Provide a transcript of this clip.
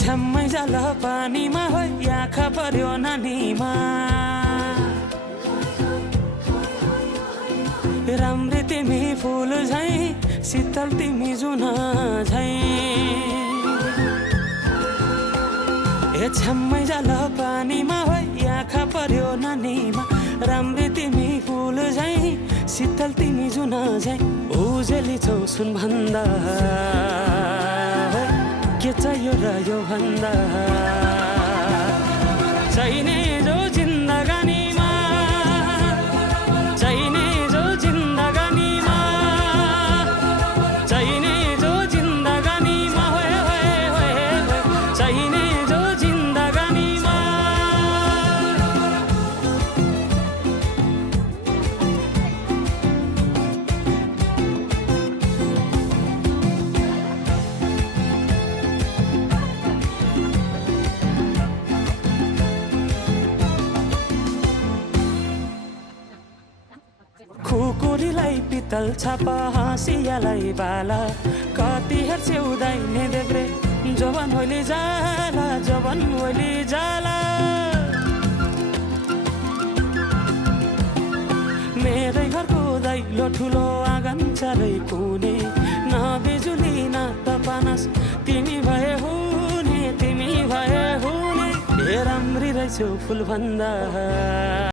छ्याम्मै जाल पानीमा हो आँखा पर्यो नानीमा राम्री तिमी फुल झैं शीतल तिमी जुन झैं छ्याम्मै जाल पानीमा हो आँखा पर्यो नानीमा राम्री तिमी फुल झैं शीतल तिमी जुन झैं उजेली छौ सुन भन्दा के चाहियो र यो भन्दा चाहिने जो जिन्दगानीमा चाहिने जो जिन्दगानीमा चाहिने जो जिन्दगानीमा होए होए होए चाहिने जो जिन्दगानीमा खुकुरीलाई पितल छापा हाँसियालाई बाला कति हेर्छौ दाइने देब्रे जवन होली जाला जवन होली जाला मेरै घरको दैलो ठुलो आँगन चारै कुने न बिजुली न त पानस तिमी भए हुने तिमी भए हुने राम्री रहेछौ फुल भन्दा